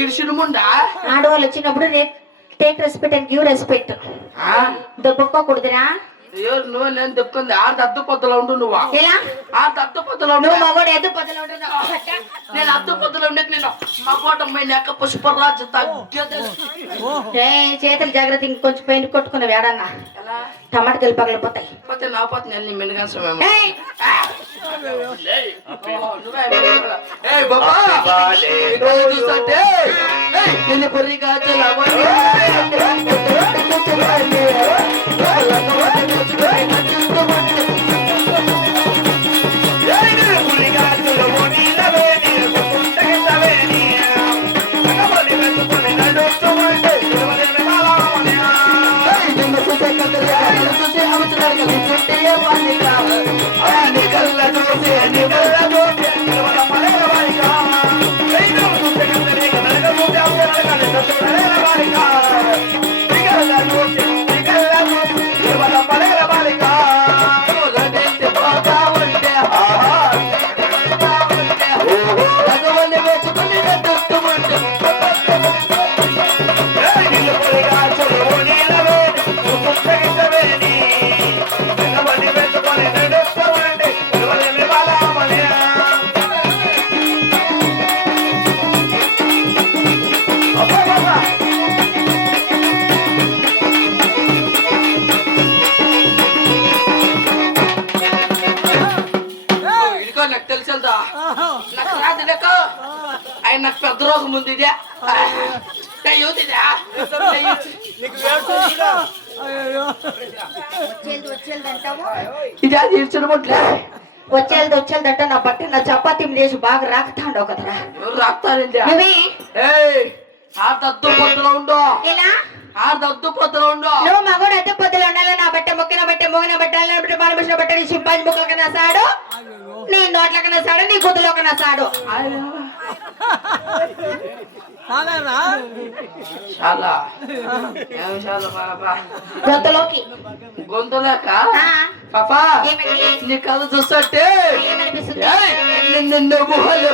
ఇడిసినముండా ఆడవాళ్ళు వచ్చినప్పుడు take respect and give respect. దొబ్బకోకూడదురా. ఎవరు నువ్వు నేను చెప్పుకుంది ఆరు అద్దు పొద్దులో ఉండు నువ్వు ఎలా ఆరు అద్దు పొద్దులో ఉండు నువ్వు మగోడు ఎద్దు పొద్దులో ఉండు. నేను అద్దు పొద్దులో ఉండేది నేను మా కోట నెక్క పుష్పరాజు తగ్గదు. చేతులు జాగ్రత్త. ఇంకొంచెం పెయింట్ కొట్టుకున్నావు ఏడన్నా టమాటకాయలు పగలిపోతాయి. పోతే నా పోతే నేను మెనుగాసమేమో నిన్ను పొరిగా నాకు తెలుసా నాకు రాదు నాకు ఆయన నాకు పెద్ద రోగం ఉంది ఇదే ఇది అది ఇడ్చడమట్లే వచ్చేదంట. నా బట్ట నా చపాతీ చేసి బాగా రాకుతాండవు కదరా. రాకుతానండి ఆర్దద్దు పొద్దులో ఉండు. ఎలా ఆర్దద్దు పొద్దులో ఉండు. నువ్వు మగోడు అద్దె పొద్దులో ఉండాలి. నా బట్ట మొక్కిన బట్ట మోగిన బట్ట మనబిసిన బట్ట నీ సింపాజీ ముక్కల కన్నా సాడు, నీ నోట్ల కన్నా సాడు, నీ గుద్దులో కన్నా సాడు. గొంతులోకి గొంతులేక పాపా నీ కథ చూస్తుంటే నిన్ను గుహలు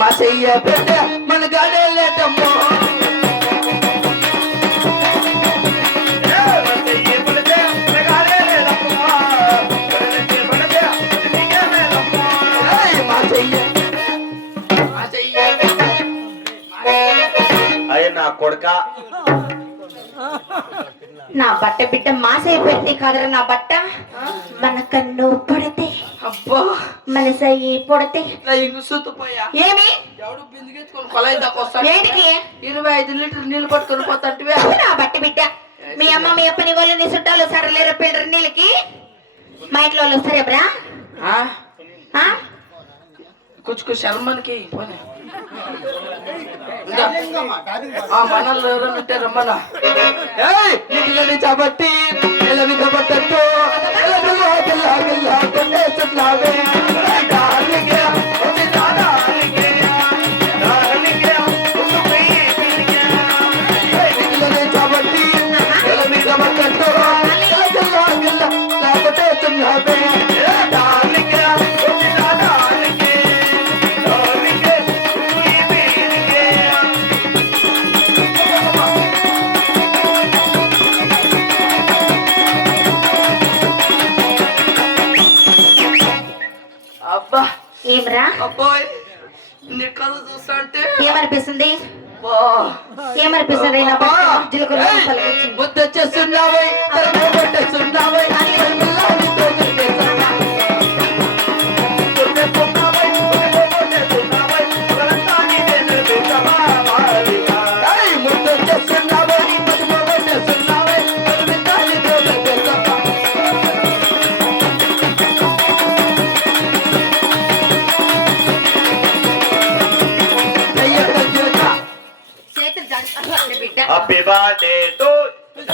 మా చెయ్య పెట్ట మన గాడే లేటమ్మో నా కొడుక నా బట్ట బిడ్డ మాసే పెట్టి కాదరా. నా బట్ట మన కన్ను పడితే అబ్బా మనసయ్యి పొడితే ఏమి ఎవడు బిందుకెత్తుకొని కొలాయి దాకా వస్తాడు. ఏంటికి 25 లీటర్ నీళ్ళు పట్టుకొని పోతాంటివే. నా బట్ట బిడ్డ మీ అమ్మ మీ అప్పని వాళ్ళు నీ చుట్టాలు సరలేరు పిల్లరు నీళ్ళకి మా ఇంట్లో వాళ్ళు వస్తారు ఎప్పుడా కుచుకు శర్మన్కి పోనీ మనల్ని ఎవరంటే రమ్మన కాబట్టి కాబట్టి ఏమరా అబ్బాయి నీ కళ్ళు చూస్తా అంటే ఏమనిపిస్తుంది? ఏమనిపిస్తుంది? బుద్ధి వచ్చేస్తున్నావే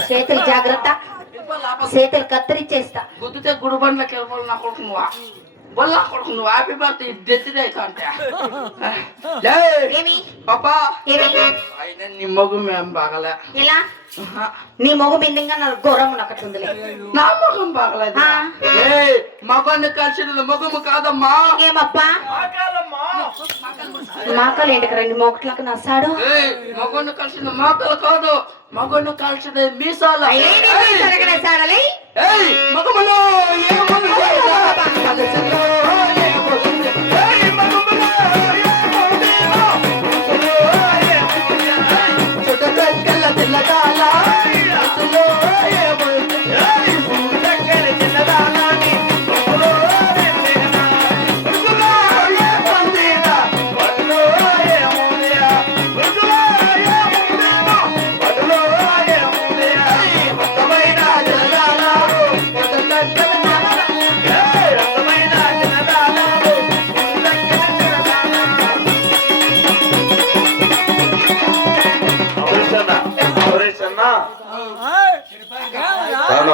చేతులు జాగ్రత్త, చేతులు కత్తిరించేస్తా. గుడి బండ్లకి వెళ్ళిపోవాలి నా కొడుకు నువ్వా బొల్లా కొడుకు నువ్వు హ్యాపీ బర్త్డే డెత్తిదే అంటే ఏమి పాపా ఏమి అయినా నీ మగు మేము బాగలే ఎలా నీ మొగ బిందంగా నా ఘోరం నక్కట్టుందిలే నా మగం బాగలేదు మగన్ని కలిసి మగము కాదమ్మా ఏమప్పా మాకలు ఏంటి రెండు మోకట్లకు నస్తాడు మగన్ని కలిసిన మాకలు కాదు మగన్ని కలిసిన మీసాల మగములో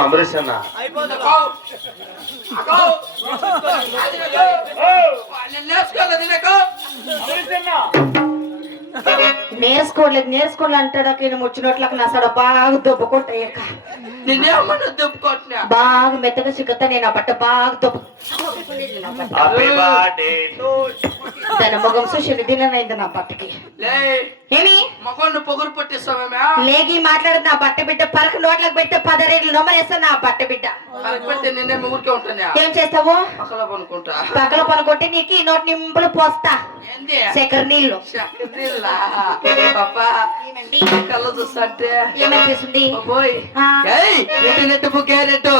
అంబరీష్ అన్న నేర్చుకోలేదు అంటాడా ముచ్చినట్లకు నస్తాడు బాగా దొబ్బకొట్టాక నేనేమన్నా దెబ్బకొట్టినా బాగా మెత్తగా చిక్కుతా నేను ఆ బట్ట బాగా దొబ్బ తన ముఖం చూసి దినైంది నా బట్టకి ఏమి మగోళ్ళు పొగురు పట్టిస్తామేమే లేగి మాట్లాడదు నా బట్ట బిడ్డ పరకు నోట్లకు పెట్టే 10 రేట్లు నమ్మరేస్తా నా బట్ట బిడ్డ పెడితే నేనే ముగ్గురికే ఉంటాను ఏం చేస్తావు పక్కలో పనుకుంటా పక్కల పనుకుంటే నీకు ఈ నోటి నింపులు పోస్తా ఏంది చక్కెర నీళ్ళు పాపా కళ్ళ చూస్తుంటే ఏమనిపిస్తుంది పోయి నెట్టు బుకేరెట్టు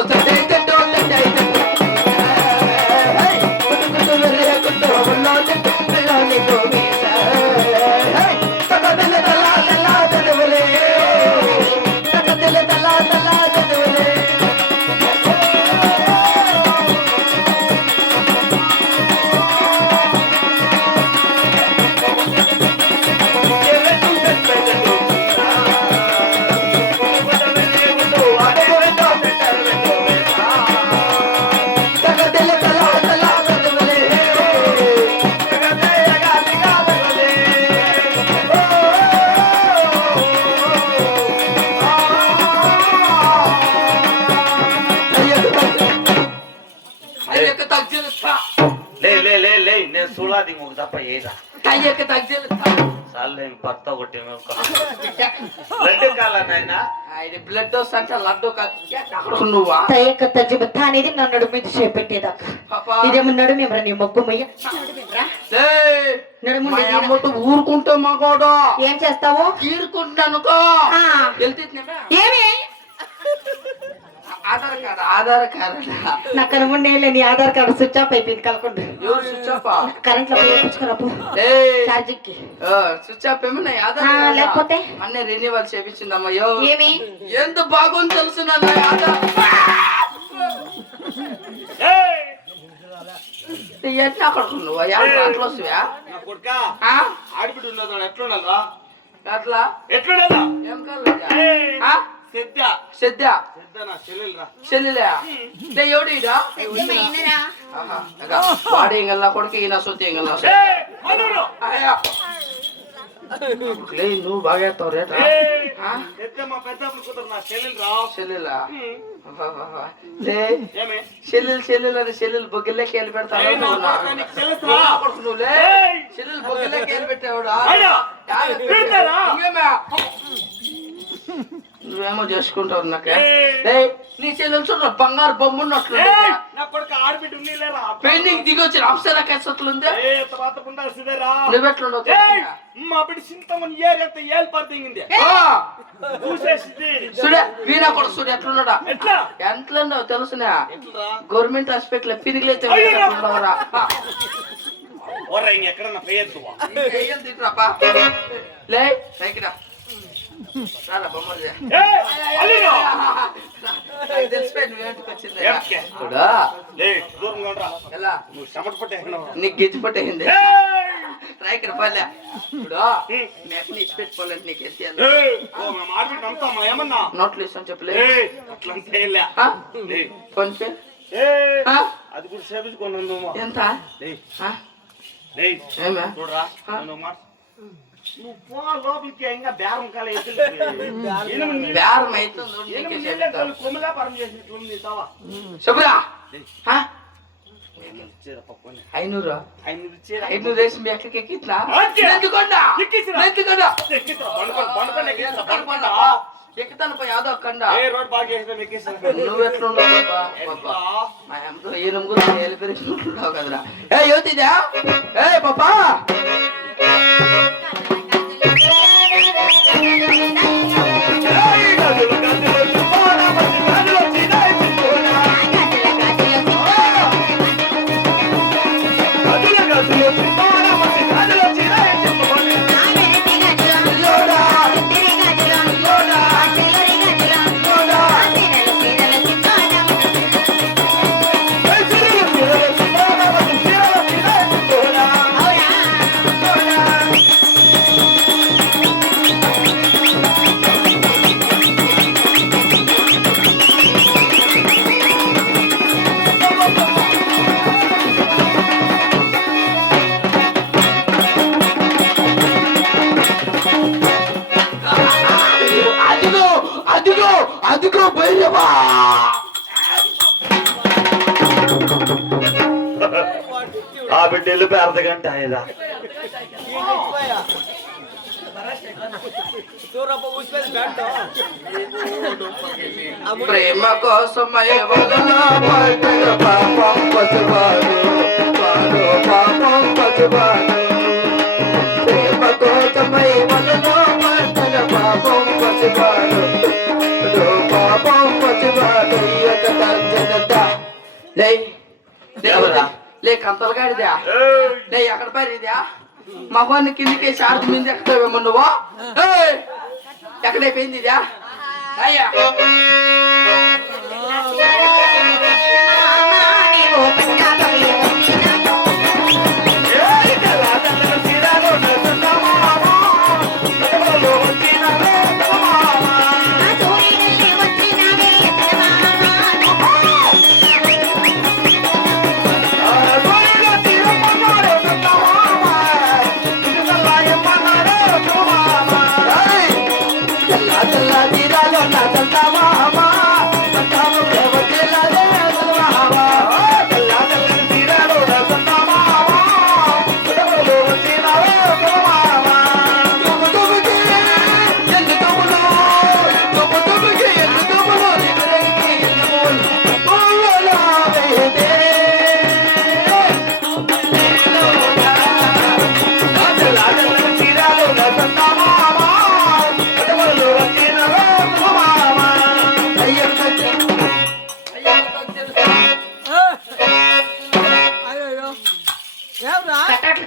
నేను సూలాది ముగ్గు తప్ప ఏదా కయ్యకి తగ్గిస్తా చాలు భర్త ఒకటి లడ్డు కాలనైనా బ్లడ్ వస్తా లడ్డు కాదు నువ్వా తయ్యక తజ్జిబత్త అనేది నా నడుము మీద చేపెట్టేదాకా ఇదేమో నడుమేమరా నీ మొగ్గుమయ్య నడుము ఊరుకుంటే మగోడు ఏం చేస్తావు తీరుకుంటానుకో ఏమి ఆధార్ కార్డు నా కనుమనే నీ ఆధార్ కార్డు స్విచ్ ఆఫ్ అయిపోయింది కలకుండా స్విచ్ ఆఫ్ కరెంట్ లో పోయించుకురాపు ఛార్జింగ్ కి స్విచ్ ఆఫ్ ఏమన్నా లేకపోతే అన్నీ రెన్యూవల్ చేపించిందమ్మయ్యో ఏమి ఎంత బాగుంది తెలుసు ఎట్లా అక్కడ నువ్వు అట్లా వస్తువా ఆడిబిడ్డ ఉన్నదా ఎట్లుండాలా అట్లా ఎట్లుండాలా ఏం కాదు వాడు ఎంగల్లా కొడుకు ఈయన సొత్తి ఎంగల్లా నువ్వు బాగా చెల్లెలా చెల్లెలు అని చెల్లెలు బొగ్గిల్లోకి వెళ్ళి పెడతావు నువ్వులే చెల్లెలు బొగ్గిల్లోకి వెళ్ళి పెట్టావుడా నువ్వేమో చేసుకుంటావు నాకే నీ చెల్లెలు చూడ బంగారు బొమ్మ ఉన్నట్లు పెయింటింగ్ దిగొచ్చిన అప్సరా కసట్లుంది నువ్వెట్లుండవు చూడే వీణా కూడా చూడు ఎట్లున్నాడా ఎట్లున్నావు తెలుసునా గవర్నమెంట్ హాస్పిటల్ పిరిగిలైతే లే రైకిరా నీకు గిచ్చి పట్టేసింది రైకర పల్లె ఇప్పుడు మేకని ఇచ్చి పెట్టుకోవాలంటే నీకు ఎత్తి నోట్లు ఇస్తాను చెప్పలే ఫోన్ పే ఆ? అది కూడా చేపించుకున్నాను ఎంత ఆ? ఏమే? చూడరా నువ్వు మాట నువ్వు పో లోపలికి ఇంకా బేరం కాల బేరం అవుతుంది నీకే చెప్తా. కొమ్ముగా పరం చేసినట్లుంది తవా చెప్పురా ఆ? 500 పక్కనే 500 500 500 వేసి మీ ఎక్కడికి ఎక్కిందా అంతే. ఎందుకొండా ఎక్కించినా? ఎందుకొండా ఎక్కుతాను ఎక్కుతాను పోయి యాదో కండా రోడ్ బాగా చేసిన ఎక్కిస్తాను నువ్వు ఎట్లున్నావు పాపా మా అమ్మతో ఏ నమ్ముకు వెళ్ళిపోయినట్టున్నావు కదరా ఏ యువతిదా ఏ పాపా అదిగో అదిగో భైరవా ఆ బిడ్డ వెళ్ళిపోయి అర్ధ గంట అయ్యేదా ప్రేమ కోసమై పాపం పసుబాడు పాపం పసుబాడు ప్రేమ కోసమై పాపం పసుబాడు పాపం పసుబాడు లే దేవరా లే కంతలు గాడిదా లే ఎక్కడ పరిదా మగవాన్ని కిందికి శారద మీద ఎక్కుతావేమో నువ్వు ఎక్కడైపోయింది ఇదా అయ్యా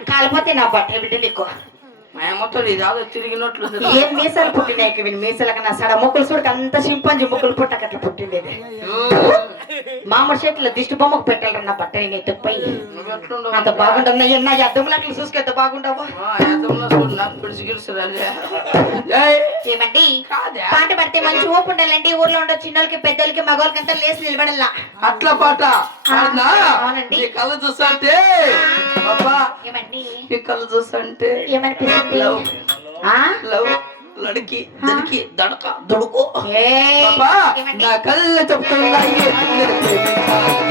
కాలిపోతే నా బట్ట బిడ్డ నీకు మా అమ్మతో ఇదాదో తిరిగినట్లు ఏం మీసాలు పుట్టినాయి మీసాలకు నా సడ మొక్కులు చూడక అంత సింపంజి మొక్కులు పుట్టక అట్లా పుట్టిండేది మామిడి చెట్లు దిష్టి బొమ్మకు పెట్టాలి నా బట్ట నేనైతే పోయి అంత బాగుంటుంది నా అద్దములు అట్లా చూసుకెంత బాగుంటావా ఏమండి పాట పడితే మంచి ఊపు ఉండాలండి ఊర్లో ఉండే చిన్నోళ్ళకి పెద్దలకి మగవాళ్ళకి అంతా లేసి నిలబడాల అట్లా పాట అవునండి కళ్ళు చూస్తుంటే ఏమండి ఈ కళ్ళు చూస్తుంటే ఏమనిపిస్తుంది లవ్ లడికి దడికి దడక దొడుకు నా కళ్ళు చెప్తున్నాయి నిన్ను ప్రేమించాలని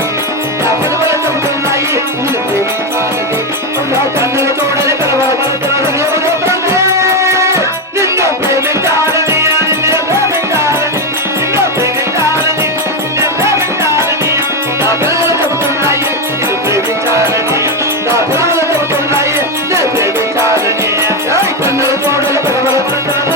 నా పెదవులు చెప్తున్నాయి నిన్ను ప్రేమించాలని నా కన్నులు చూడని కలవరపడుతున్నాను నిన్ను ప్రేమించాలని నిన్ను ప్రేమించాలని నిన్ను ప్రేమించాలని నిన్ను ప్రేమించాలని నా కళ్ళు చెప్తున్నాయి నిన్ను ప్రేమించాలని నా కళ్ళు చెప్తున్నాయి నిన్ను ప్రేమించాలని కన్నులు చూడని కలవరపడుతున్నాను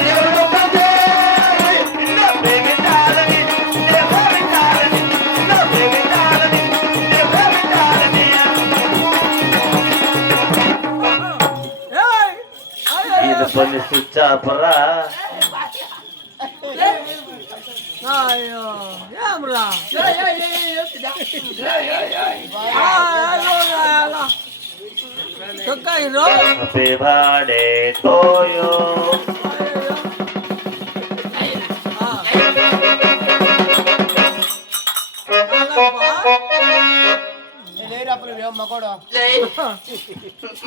కొన్ని స్విచ్ ఆపరా హ్యాపీ బర్త్డే టు యు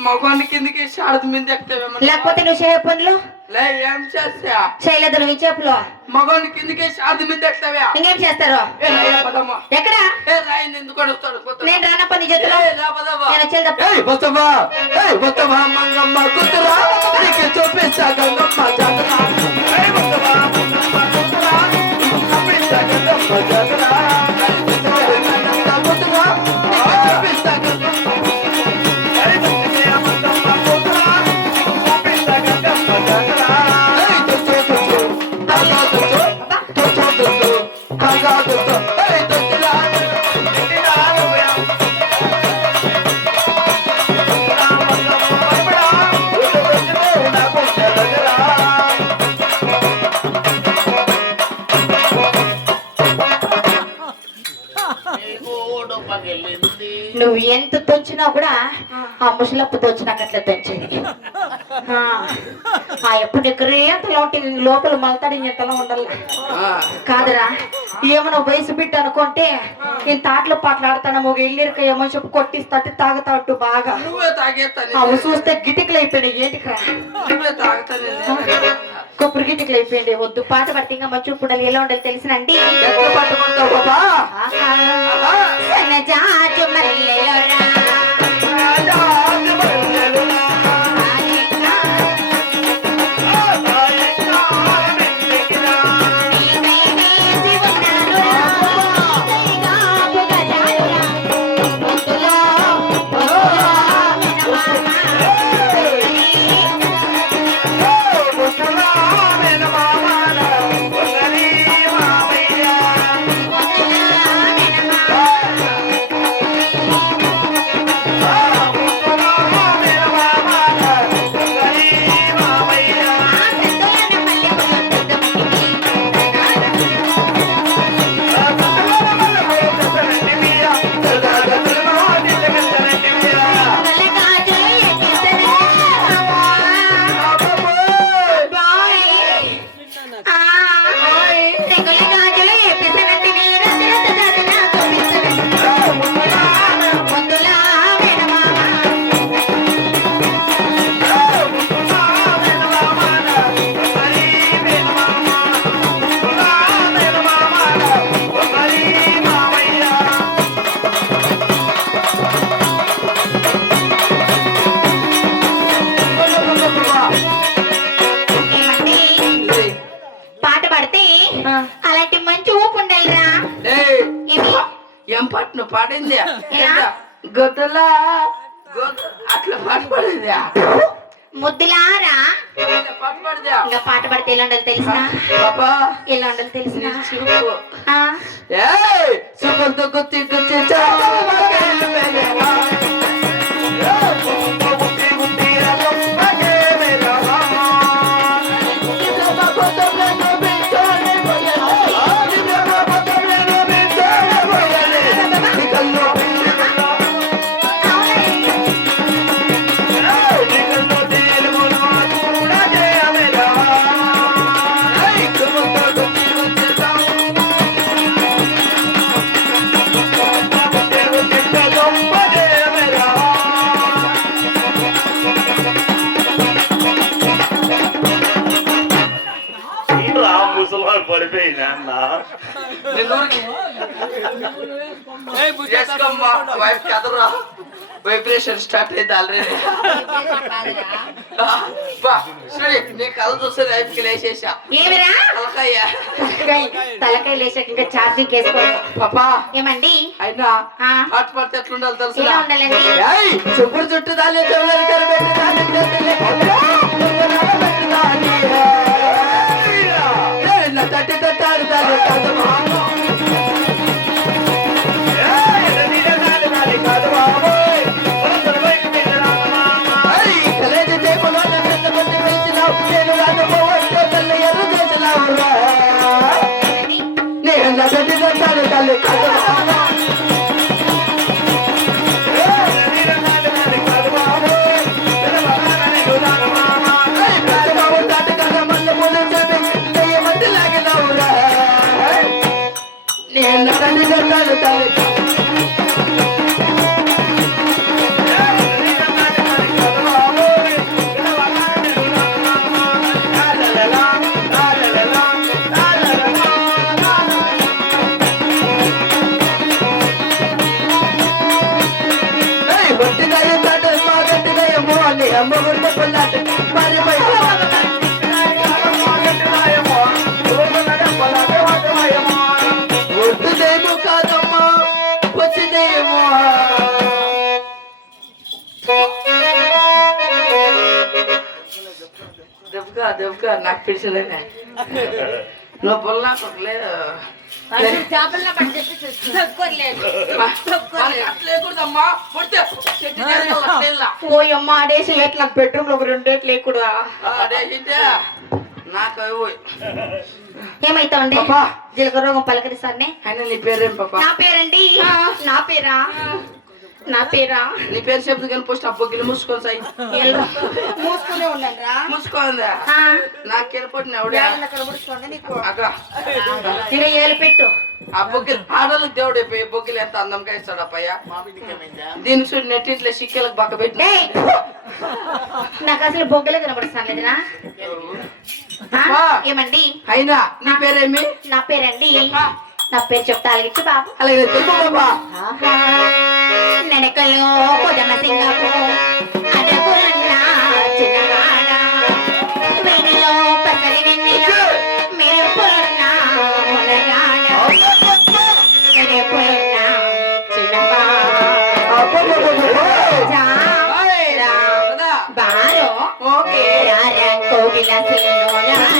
మగవాడిని కిందకి షార్ట్ మీద ఎక్కుతావేమో. లేకపోతే నువ్వు చేయ పనులు లే ఏం చేస్తా చేయలేదు నువ్వు ఈ చెప్పులు మగవాడిని కిందకి షార్ట్ మీద ఎక్కుతావా? ఇంకేం చేస్తారు? ఏ రాయ పదమ్మా. ఎక్కడ ఏ రాయని ఎందుకు అడుగుతాడు? నేను రానప్ప నీ చేతిలో ఏ రా పదమ్మా. నేను వచ్చేది తప్ప. ఏయ్ బసవా, ఏయ్ బసవా మంగమ్మ కూతురా, నీకు చూపిస్తా గంగమ్మ జాతర. ఏయ్ బసవా మంగమ్మ కూతురా, నీకు చూపిస్తా గంగమ్మ జాతర. ఏయ్ బసవా మంగమ్మ కూతురా, నీకు చూపిస్తా గంగమ్మ. ఏయ్ బసవా మంగమ్మ కూతురా, నీకు చూపిస్తా గంగమ్మ జాతర. ఏయ్ దుచ్చు దుచ్చు, తాగా దుచ్చు, దుచ్చు దుచ్చు, తాగా దుచ్చు. ఏయ్ దుచ్చులా, నిండినా నువ్వే. నువ్వు ఎంత తొంచినా కూడా ఆ ముసలప్పు తొచ్చినాక అట్లా తొంచేది. ఆ ఎప్పుడు దగ్గరే అంతలో ఉంటే లోపల మలతాడి ఎంతలా ఉండాలి కాదురా. ఏమన్నా వయసు బిడ్డ అనుకుంటే నేను తాటలు పాటలాడతాను ఒక ఇల్లిరిక ఏమో చెప్పు కొట్టిస్తాటి తాగుతాడు బాగా. నువ్వే తాగేస్తాను. అవి చూస్తే గిటికలు అయిపోయినాయి. ఏంటికిరా నువ్వే తాగుతాను. కొబ్బరి గిటికలు అయిపోయింది. వద్దు పాట పడితే ఇంకా మంచి పుడలు ఎలా ఉండాలి తెలిసినండి. ఎక్కడ పట్టుకుంటావు బాబా? అలాంటి మంచి ఊపు ఉండాలిరా. ఏం పాటను పాడింది? గొద్దలా అట్లా పాట పాడింది. ముద్దులారా పాట పాడిదా? ఇంకా పాట పడితే ఎలా ఉండాలి తెలిసిన పాపా ఎలా ఉండాలి తెలిసిన చూపు. ఆ ఏయ్ సుమంత గుత్తి గుత్తి పడిపోయినా వైబ్రేషన్ స్టార్ట్ అయింది ఆల్రెడీ. నీ కళ్ళు చూస్తే రైతుకి లేచేసా. ఏమిరా తలకాయ లేచాక ఇంకా ఛార్జింగ్ వేసుకోవాలి. పాపా ఏమండి అయినా పాట పాడితే ఎట్లుండాలి తెలుసు? ఎలా ఉండాలండి? చుప్పుడు చుట్టూ దాని తట్టి తట్టాడు దాని కలేజీ టేబుల్ పెంచినావు నేను రాకపోతే తల్లి ఎర్ర చేసినావు. నేను తట్టి తట్టాడు తల్లి నేను తల్లి తట్టాడు తల్లి ముహూర్త పుల్లాట మరి వద్దుదేమో కాదమ్మా వచ్చిదేమో దెబ్బగా నాకు పిలిచలేనే నువ్వు పుల్లా లేదు చేపల్లో పట్టి తక్కువలేదు ఓయమ్మ ఆడేసి ఎట్లా బెడ్రూమ్ లో ఒక 2 డేట్లు లేకుడా నాకు ఏమైతాండి జీలకర్ర రోగం పలకరిస్తానే అయినా నీ పేరేం పాప నా పేరండి నా పేరా నీ పేరు చెప్తుంది కానీ పోస్ట్ అబ్బొగ్గిలు మూసుకోని సాయి మూసుకునే ఉండరా మూసుకోందా నాకు వెళ్ళిపోతుంది ఎవడే అక్క ఏలు పెట్టు ఆ బొగ్గిలు ఆడలకు దేవుడు అయిపోయి బొగ్గిలు ఎంత అందంగా ఇస్తాడు అప్పయ్య దీని చూడు నెట్టింట్లో సిక్కలకు బక్క పెట్టి నాకు అసలు బొగ్గలే కనబడుస్తాను లేదురా ఏమండి అయినా నీ పేరేమి నా పేరండి నా పేరు చెప్తా అలాగిచ్చి బాబు అలాగే తెలుపు బాబా నడకలో కొదమ సింగపు అడగులన్న చిన్నవాడ వెనిలో పసరి వెన్నెల మెరుపులన్న మునగాడ మెరుపులన్న చిన్నవాడ బారో ఓకే రారా కోగిల సేనో రారా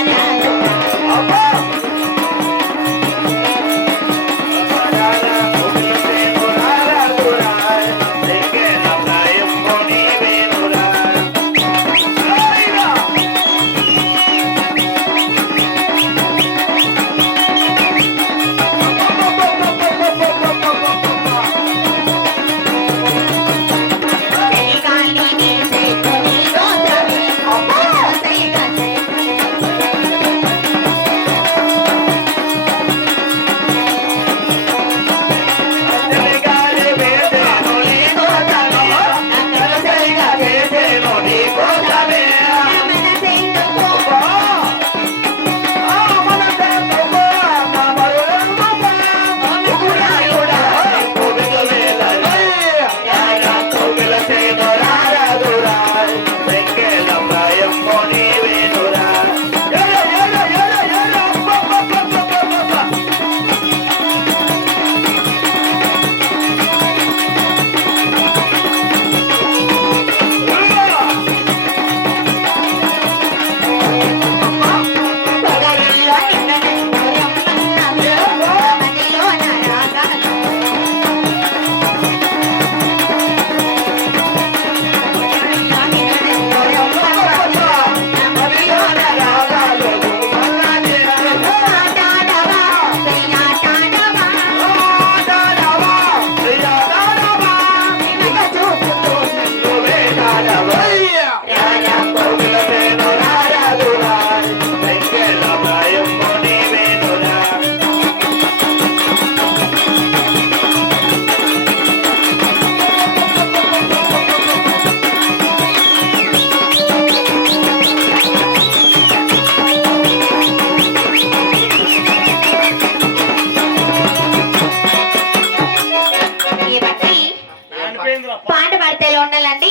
పాట పాడితే ఉండాలండి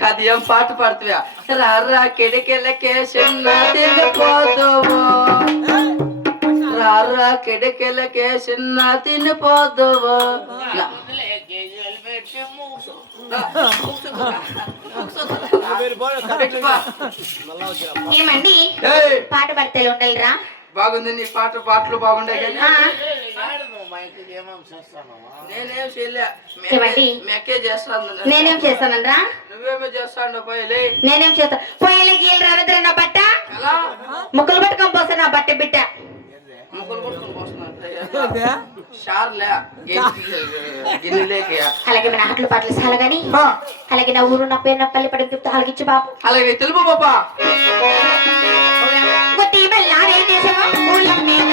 కాదు ఏం పాట పాడుతువా రారా కిడకెళ్ళకే చిన్న తినిపోదువు రారా కిడకెళ్ళకే చిన్న తినిపోదువు ఏమండి పాట పాడితే ఉండాలిరా బాగుంది నీ పాటలు బాగుండే కానీ నేనేం చేయలే మెక్కే చేస్తాను నేనేం చేస్తానరా నువ్వేమో చేస్తాను పోయలే నేనేం చేస్తా పోయలే గీలు రవద్ర నా బట్ట ముక్కలు పట్టుకొని పోస్తా నా బట్ట బిడ్డ ముక్కలు పట్టుకొని పోస్తున్నా షార్లే గిన్నెలేక అలాగే మన ఆటలు పాటలు చాలా గాని అలాగే నా ఊరు నా పేరు నా పల్లె పడి చెప్తా అలాగిచ్చి బాబు అలాగే తెలుపు పాపా గుత్తి బెల్లాడే దేశమా ఊళ్ళ మీద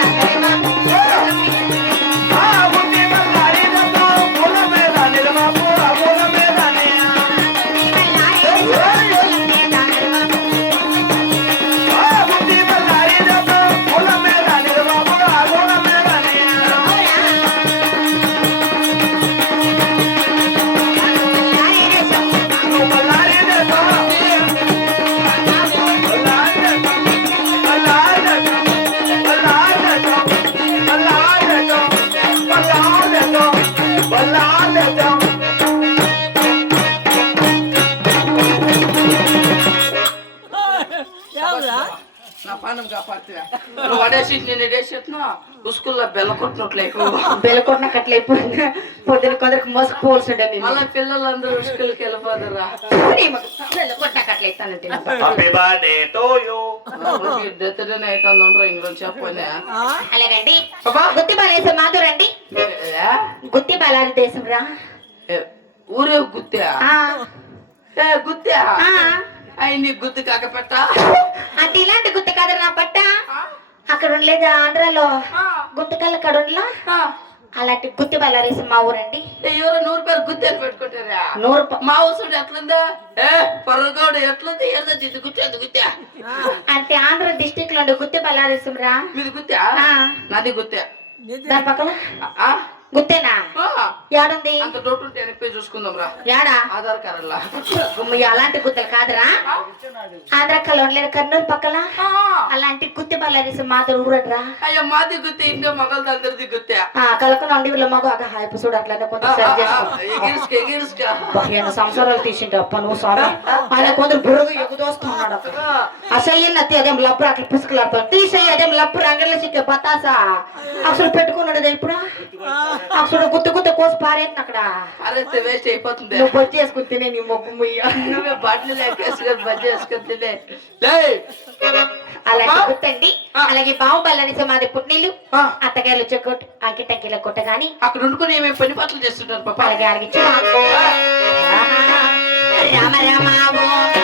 నా పానం కాపాడుతున్నా నువ్వు అడేసి నేను ఎడేసేట్నా స్కూల్లో బెల్ల కొట్టినట్లే బెల్లకొట్టిన కట్లయిపోయింది పొద్దున కొందరికి మోసపోవాల్సిండే మళ్ళీ పిల్లలందరూ స్కూల్కి వెళ్ళిపోతారా బెల్లకొట్టిన కట్లయితానంటే హ్యాపీ బర్త్డే టు యు డెత్డేనే అవుతుందంటారా ఇంట్లో చెప్పనే అలాగండి అబ్బా. గుత్తి బాలేసం మాధురండి గుత్తి బాలారి దేశం రా ఊరే గుత్తా ఆ, గుత్తా ఆ. అయి నీ గుత్తి కాకపెట్ట అంటే ఇలాంటి గుత్తి కాదు నా పట్ట అక్కడ ఉండలేదా ఆంధ్రాలో గుంతకల్ అక్కడ ఉండలా అలాంటి గుత్తి బలారేసి మా ఊరండి ఎవరో 100 పేరు గుత్తి అని పెట్టుకుంటారా 100 మా ఊసుడు ఎట్లుందా పొరగోడు ఎట్లుంది ఏదో ఇది గుత్తి అది గుత్తా అంటే ఆంధ్ర డిస్టిక్ లో ఉండే గుత్తి బలారేసం రా మీది గుత్తా ఆ. నాది గుత్తా దాని పక్కన ఆ? గుత్తేనా ఆ. యాడుంది అంత డౌట్ ఉంటే వెనక్కి చూసుకుందాం రా యాడా ఆధార్ కార్డులా అలాంటి గుత్తలు కాదురా ఆంధ్ర కల్ ఉండలేదు కర్నూలు పక్కన అలాంటి గుత్తి బలారేసి మాధురు ఊరడ్రా అయ్యో మాది గుత్తి ఇంట్లో మగలది అందరిది గుత్తా కలకన ఉండి వీళ్ళ మగ ఇప్పుడు చూడు అట్లనే కొంచెం సరి చేసుకో ఎగిరిస్క ఎగిరిస్క 15 సంవత్సరాలు తీసిండు అప్ప నువ్వు స్వామి ఆయన కొందరు బుర్రగా ఎగుదోస్తున్నాడు అసహ్యం నత్తి అదేం లప్పుడు అట్లా పిసుకులాడుతాడు తీసేయి అదేం లప్పుడు అంగడిలో సిక్కే బతాసా అసలు పెట్టుకున్నాడు ఇప్పుడు అసలు గుత్త గుత్త కోసి పారేసిన అక్కడ అరెస్తే వేస్ట్ అయిపోతుంది నువ్వు బొచ్చి వేసుకుని తినే నీ మొక్కు ముయ్య నువ్వే బట్టలు లేకేసుకొని బజ్జ వేసుకొని తినే అలాగే గుర్తండి అలాగే బావు బల్లనిసే మాది పుట్టినీళ్ళు అత్తగారు చెక్కొట్టు అంకిటంకిలో కొట్టగాని అక్కడ ఉండుకొని ఏమేమి పని పట్లు చేస్తుంటారు పాప అలాగే అడిగి రామ రామ ఓ